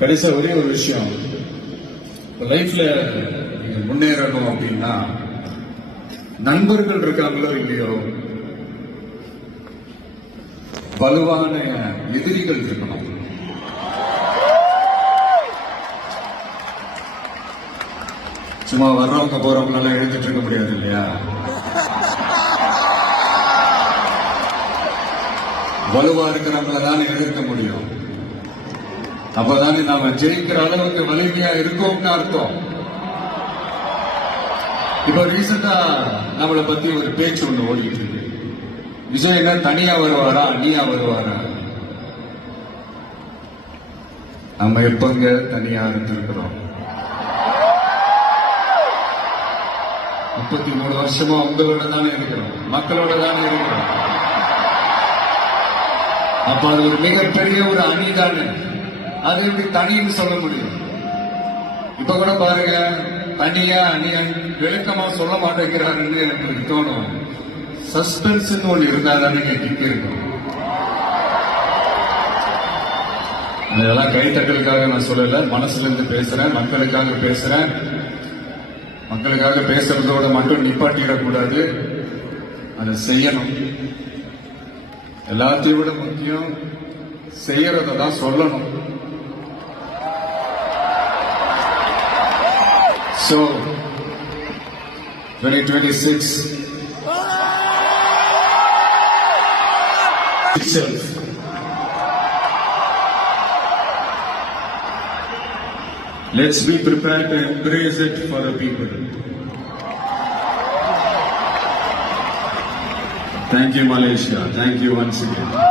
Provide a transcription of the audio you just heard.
கடைசியா ஒரே ஒரு விஷயம், லைஃப்ல நீங்க முன்னேறணும் அப்படின்னா நண்பர்கள் இருக்காங்களோ இல்லையோ, வலுவான எதிரிகள் இருக்கணும். சும்மா வர்றவங்க போறவங்க எல்லாம் எழுதிட்டு இருக்க முடியாது இல்லையா? வலுவா இருக்கிறவங்கள தான் எதிர்க்க முடியும். அப்பதானே நாம ஜெயிக்கிற அளவுக்கு வலிமையா இருக்கோம்னு அர்த்தம். இப்ப ரீசெண்டா நம்மளை பத்தி ஒரு பேச்சு ஒண்ணு ஓடிட்டு இருக்கு. விஜய் என்ன தனியா வருவாரா அண்ணியா வருவாரா? நம்ம எப்பங்க தனியா இருந்திருக்கிறோம்? 33 வருஷமா உங்களோட தானே இருக்கிறோம், மக்களோட தானே இருக்கிறோம். அப்ப அது ஒரு மிகப்பெரிய ஒரு அணி தானே. அது எப்படி தனின்னு சொல்ல முடியும்? இப்ப கூட பாருங்க, தனியா அணியா விளக்கமா சொல்ல மாட்டேங்கிறாருன்னு எனக்கு தோணும். சஸ்பென்ஸ் ஒன்று இருந்தா தானே கேட்டு இருக்கும். இதெல்லாம் கைத்தட்டலுக்காக நான் சொல்லல, மனசுல இருந்து பேசுறேன், மக்களுக்காக பேசுறேன். மக்களுக்காக பேசுறதோட மட்டும் நிப்பாட்டிடக்கூடாது, அதை செய்யணும். எல்லாத்தையும் விட முக்கியம் செய்யறத தான் சொல்லணும். So 2026 itself. Let's be prepared to embrace it for the people. Thank you, Malaysia. Thank you once again.